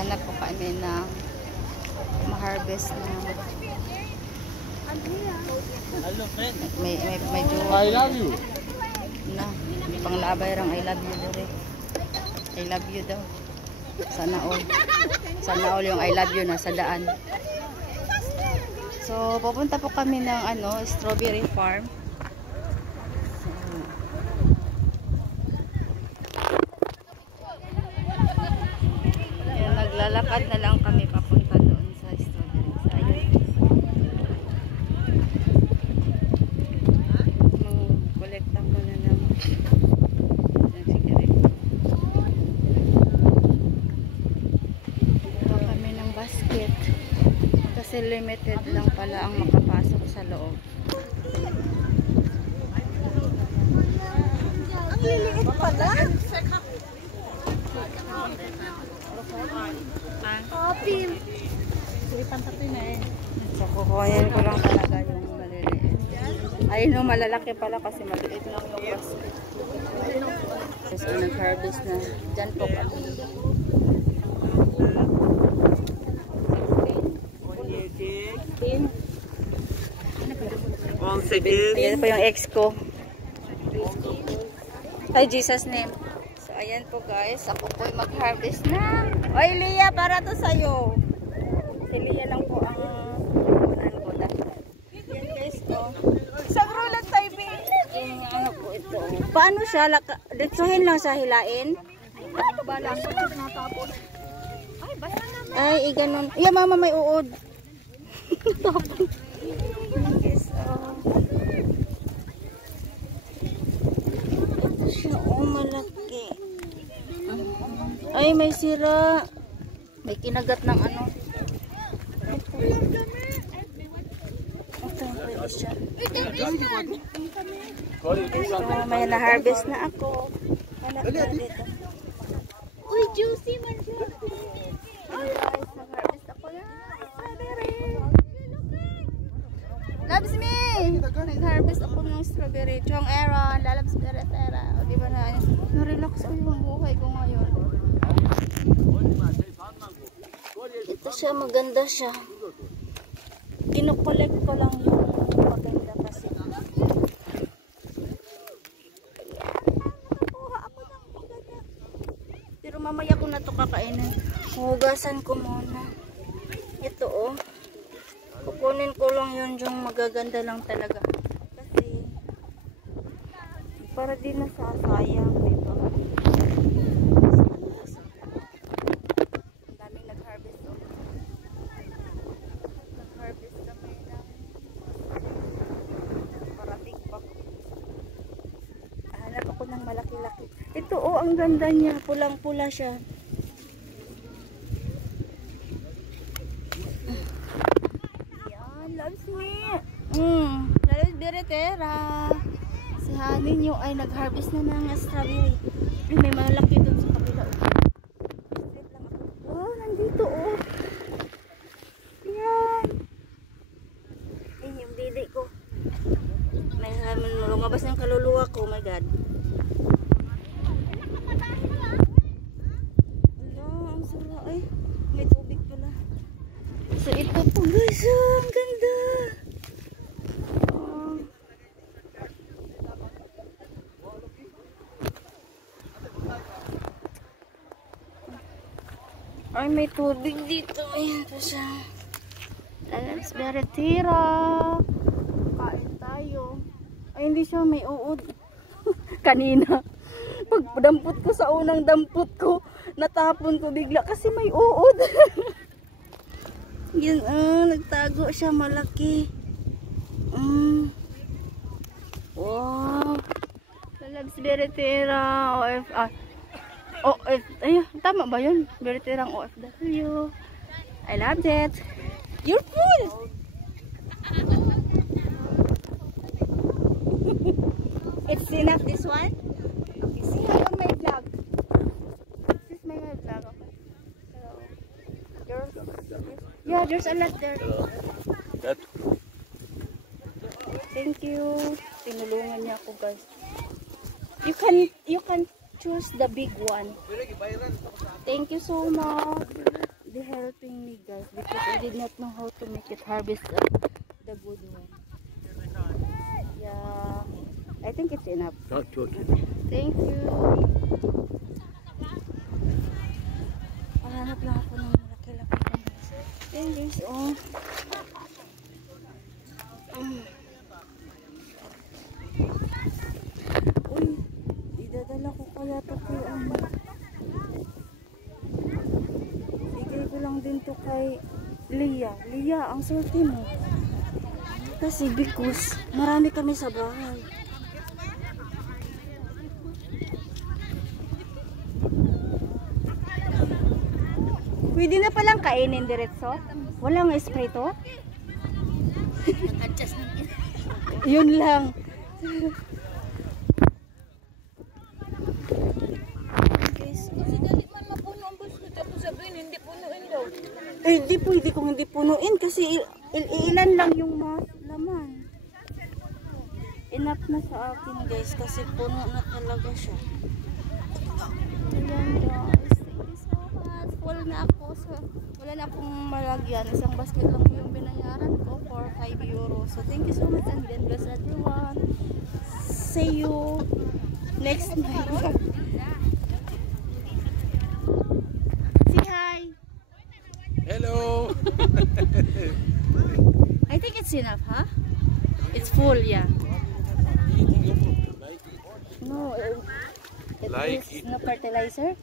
Naghanap po kami ng ma-harvest na medyo I love you. na panglabay rang I love you dire. I love you daw. Sana all yung I love you na sa daan. So pupunta po kami ng strawberry farm. Naglalakad na lang kami papunta doon sa strawberry. So, ayun. Kolekta muna ng sigaret. Kuha kami ng basket. Kasi limited lang pala ang makapasok sa loob. Ang liliit pala. Happy. So, kukuhayan ko lang talaga yung maliliit. Ayun yung malalaki pala kasi maliit lang yung basket. So, nag-harvest na. Diyan po kami. Ayan po yung ex ko. Ay, Jesus name. So, ayan po guys. Ako po yung mag-harvest na. Oy, Lia, para to sa'yo. Si Lia lang po ang ko na. Yan guys ko. Sagro lang tayo, Yung ano po ito. Paano siya? Ditsuhin lang sa hilain? Bala sa natapon. Ay, basta naman. Ay, ganun. Iya, mama, may uod. Yes, ito siya, malaki. Ay, may sira. May kinagat ng ano. Ito, pwede siya. So, may na-harvest na ako. Anak na dito. Uy, juicy man siya. Ay, guys, nag-harvest ako na. Loves me! Nag-harvest ako ng strawberry. Chong Aaron, lalabs beretera. O, diba na, na-relax ko yung buhay ko ngayon. Ito siya, maganda siya. Kinokolect ko lang yung maganda kasi. Nakuha ako ng maganda. Pero mamaya ko na ito kakainin. Hugasan ko muna. Ito oh. Kukunin ko lang yun yung magaganda lang talaga. Kasi para di nasasayang, diba? Ang daming nag-harvest oh. Nag-harvest kami ng parating pa. Hanap ako ng malaki-laki. Ito oh, ang ganda niya. Pulang-pula siya. Loves me. Loves beretera. Si Hanin yung ay nag-harvest na ng strawberry. Ay, may malaki doon sa kabila. Wow, nandito oh. Yan. Yan yung didi ko. May lumabas ng kaluluwa ko. Oh my God. Ala, ang sara. Ay, may tubig pala. So ito po guys, ang ganda. Ay, may tubig dito. Ayan pa siya. Lalabs beretera. Kain tayo. Ay, hindi siya may uod. Kanina. Pagdampot ko sa unang dampot ko, natapon ko bigla kasi may uod. Yan, nagtago siya malaki. Wow. Lalabs beretera. Ayun, tama ba yun? Bereterang OFW. I love it. You're full. It's enough this one? Okay, see how on my vlog. This is my vlog. Okay. So, yeah, there's a lot there. Thank you. Tinulungan niya ako guys. You can choose the big one. Thank you so much. They're helping me, guys, because I did not know how to make it harvest the good one. Yeah, I think it's enough. Thank you. Hanap lang ako ng malaki-laki na. Thank you. Oh. Uy, idadala ko kaya ito kay ano. Bigay ko lang din to kay Lia. Lia, ang swerte mo. Kasi because marami kami sa bahay. Pwede na palang kainin diretso? Walang spray to? Yun lang. Guys, Kasi dali man mapuno ang basket. Tapos sabihin, hindi punuin daw. hindi pwede kung hindi punuin kasi ilan lang yung laman. Enough na sa akin, guys, kasi puno na talaga siya. Ayan, guys. Thank you so much. Full na ako. So, wala na akong malagyan. Isang basket lang yung binayaran ko for 5 euros. So, thank you so much and God bless everyone. See you next night. Say hi. Hello. I think it's enough, huh? It's full, yeah. No, it Like is no fertilizer.